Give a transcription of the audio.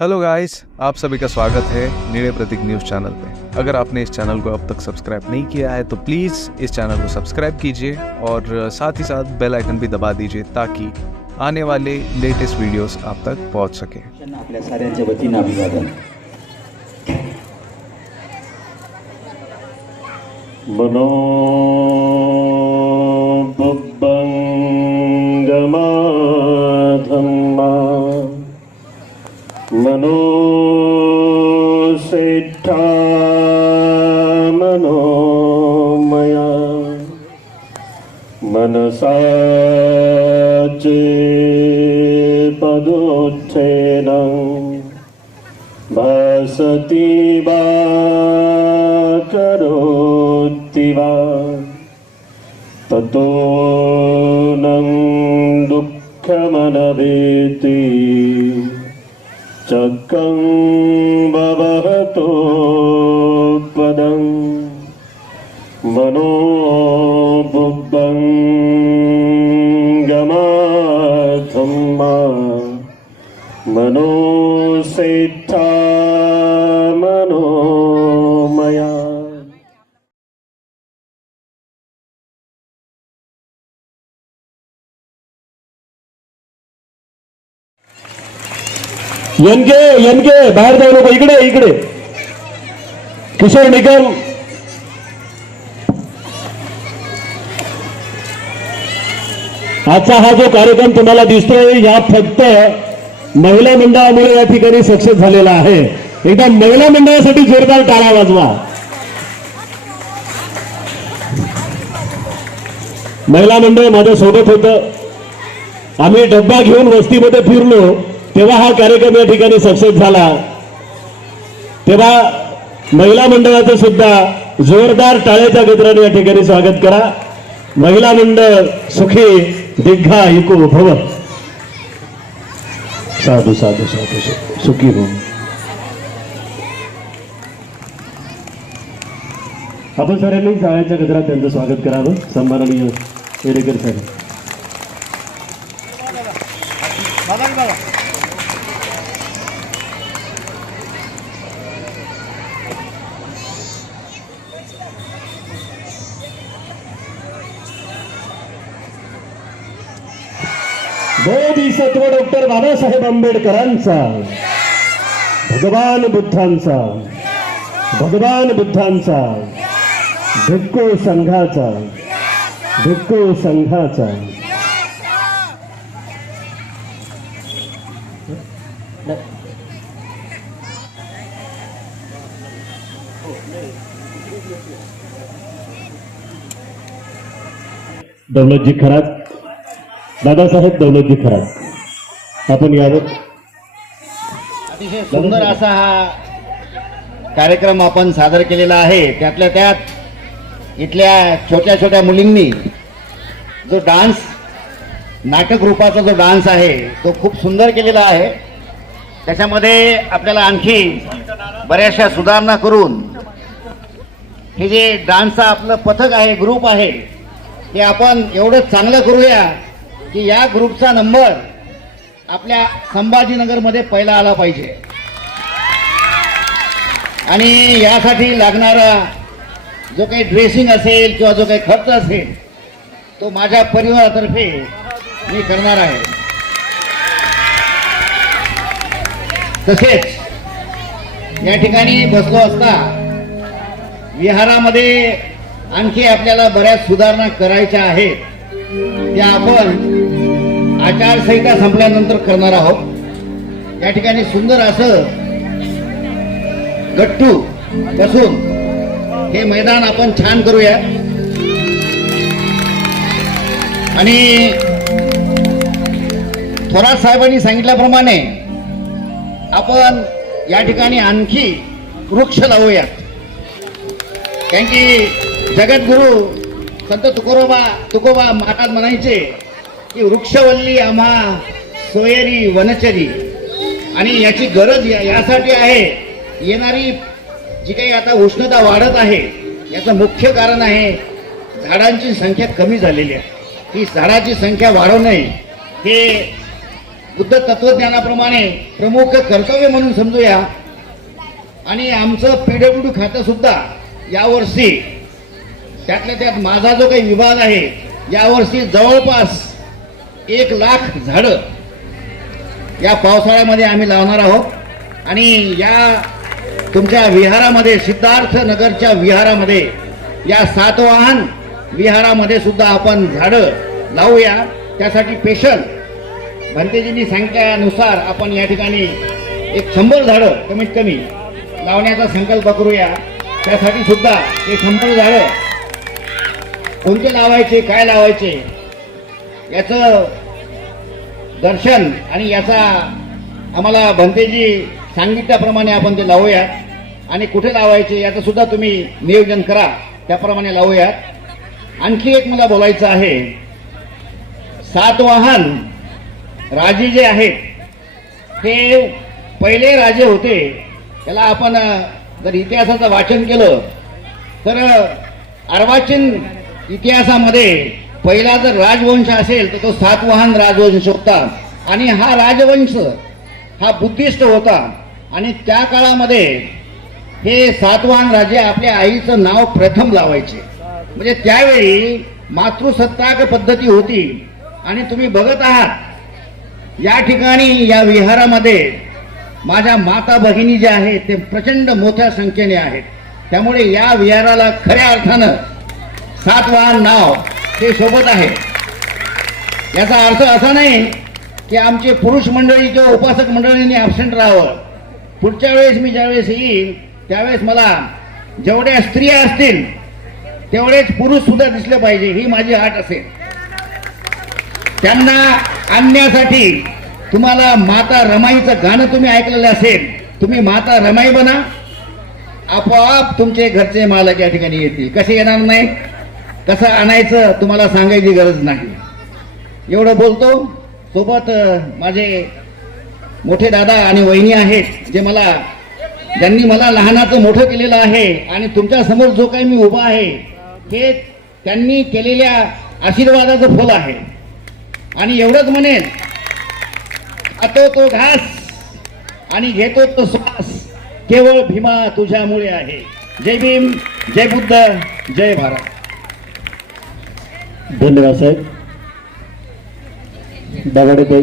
Hello guys आप सभी का स्वागत है नीड़े प्रतीक न्यूज़ चैनल पे। अगर आपने इस चैनल को अब तक सब्सक्राइब नहीं किया है तो प्लीज़ इस चैनल को सब्सक्राइब कीजिए और साथ ही साथ बेल आइकन भी दबा दीजिए ताकि आने वाले लेटेस्ट वीडियोस आप तक पहुँच सके। त्यांना आपल्या साऱ्यांच्या वतीनं अभिवादन मनो मनो सेठा मनोमया। मनसा पदोत्थेन भासति वा करोति वा। ततो न दुःखमनवेति चक्रं बवहतो पदं मनो बुब्बं बुद्धङ्गमाथम्मा मनो सेत्था एनके एनके बाहेर जाऊ नको इकडे इकडे. किशोर निकम. आजचा हा जो कार्यक्रम तुम्हाला दिसतोय या फक्त महिला मंडळामुळे या ठिकाणी सक्सेस झालेला आहे. एकदा महिला मंडळासाठी जोरदार टाळा वाजवा. महिला मंडळ माझ्या सोबत होतं. आम्ही डब्बा घेऊन वस्तीमध्ये फिरलो. तेव्हा हा कार्यक्रम या ठिकाणी सक्सेस झाला. तेव्हा महिला मंडळाचं सुद्धा जोरदार टाळ्याच्या गजराने या ठिकाणी स्वागत करा. महिला मंडळ सुखी दिग्घा ऐकू भव. साधू साधू साधू सुखी भव आपण सरांनी टाळ्याच्या गजरात त्यांचं स्वागत करावं. सन्माननीय येडेकर साहेब. बोधिसत्व डॉक्टर बाबासाहेब आंबेडकरांचा भगवान बुद्धांचा भगवान बुद्धांचा भिक्खू संघाचा भिक्खू संघाचा. दौलतजी खरात दादासाहेब दौलतजी खरात आपण यावर अतिशय सुंदर असा हा कार्यक्रम आपण सादर केलेला आहे. त्यातल्या त्यात इथल्या छोट्या छोट्या मुलींनी जो डान्स नाटक रूपाचा जो डान्स आहे तो खूप सुंदर केलेला आहे. त्याच्यामध्ये आपल्याला आणखी बऱ्याचशा सुधारणा करून हे जे डान्सचा आपलं पथक आहे ग्रुप आहे ते आपण एवढं चांगलं करूया. की या ग्रुपचा नंबर आपल्या संभाजीनगरमध्ये पहिला आला पाहिजे. आणि यासाठी लागणारा जो काही ड्रेसिंग असेल किंवा जो काही खर्च असेल तो माझ्या परिवारातर्फे मी करणार आहे. तसेच या ठिकाणी बसलो असता विहारामध्ये आणखी आपल्याला बऱ्याच सुधारणा करायच्या आहेत. त्या आपण आचारसंहिता संपल्यानंतर करणार आहोत. या ठिकाणी सुंदर असं गट्टू बसून हे मैदान आपण छान करूया. आणि थोरात साहेबांनी सांगितल्याप्रमाणे आपण या ठिकाणी आणखी वृक्ष लावूयात. कारण की जगद्गुरु संत तुकोरोबा तुकोबा महाराज म्हणायचे की वृक्षवल्ली आम्हा सोयरी वनचरी. आणि याची गरज या- यासाठी आहे. येणारी जी काही आता उष्णता वाढत आहे याचं मुख्य कारण आहे झाडांची संख्या कमी झालेली आहे. ही झाडाची संख्या वाढवणे हे बुद्ध तत्वज्ञानाप्रमाणे प्रमुख कर्तव्य म्हणून समजूया. आणि आमचं पीडब्ल्यू खातं सुद्धा यावर्षी त्यातल्या त्यात माझा जो काही विभाग आहे यावर्षी जवळपास एक लाख झाडं या पावसाळ्यामध्ये आम्ही लावणार आहोत. आणि या तुमच्या विहारामध्ये सिद्धार्थ नगरच्या विहारामध्ये या सातवाहन विहारामध्ये सुद्धा आपण झाडं लावूया. त्यासाठी स्पेशल भंतेजींनी सांगितल्यानुसार आपण या ठिकाणी एक शंभर झाडं कमीत कमी लावण्याचा संकल्प करूया. त्यासाठी सुद्धा ते शंभर झाडं कोणते लावायचे काय लावायचे याचं दर्शन आणि याचा आम्हाला भंतेजी सांगितल्याप्रमाणे आपण ते लावूयात आणि कुठे लावायचे याचं सुद्धा तुम्ही नियोजन करा. त्याप्रमाणे लावूयात. आणखी एक मला बोलायचं आहे. सातवाहन राजे जे आहेत ते पहिले राजे होते. त्याला आपण जर इतिहासाचं वाचन केलं तर अर्वाचीन इतिहासामध्ये पहिला जर राजवंश असेल तर तो सातवाहन राजवंश होता. आणि हा राजवंश हा बुद्धिस्ट होता. आणि त्या काळामध्ये हे सातवाहन राजे आपल्या आईचं नाव प्रथम लावायचे. म्हणजे त्यावेळी मातृसत्ताक पद्धती होती. आणि तुम्ही बघत आहात या ठिकाणी या विहारामध्ये माझ्या माता भगिनी ज्या आहेत ते प्रचंड मोठ्या संख्येने आहेत. त्यामुळे या विहाराला खऱ्या अर्थानं सातवाहन नाव हे सोबत आहे. याचा अर्थ असा नाही की आमचे पुरुष मंडळी किंवा उपासक मंडळींनी ॲबसेंट राहावं. पुढच्या वेळेस मी ज्यावेळेस येईन त्यावेळेस मला जेवढ्या स्त्रिया असतील तेवढेच पुरुष सुद्धा दिसले पाहिजे ही माझी आट असेल. त्यांना आणण्यासाठी तुम्हाला माता रमाईचं गाणं तुम्ही ऐकलेलं असेल तुम्ही माता रमाई बना. आपोआप तुमचे घरचे मालक या ठिकाणी येतील. कसे येणार नाही? कसं आणायचं तुम्हाला सांगायची गरज नाही. एवढं बोलतो सोबत माझे मोठे दादा आणि वहिनी आहेत जे मला ज्यांनी मला लहानाचं मोठं केलेलं आहे आणि तुमच्यासमोर जो काही मी उभा आहे हे त्यांनी केलेल्या आशीर्वादाचं फल आहे. आणि एवढंच म्हणेन खातो तो घास आणि घेतो तो श्वास केवळ भीमा तुझ्यामुळे आहे. जय भीम जय बुद्ध जय भारत. ধন্যবাদ সাহেব দাবাড়িতে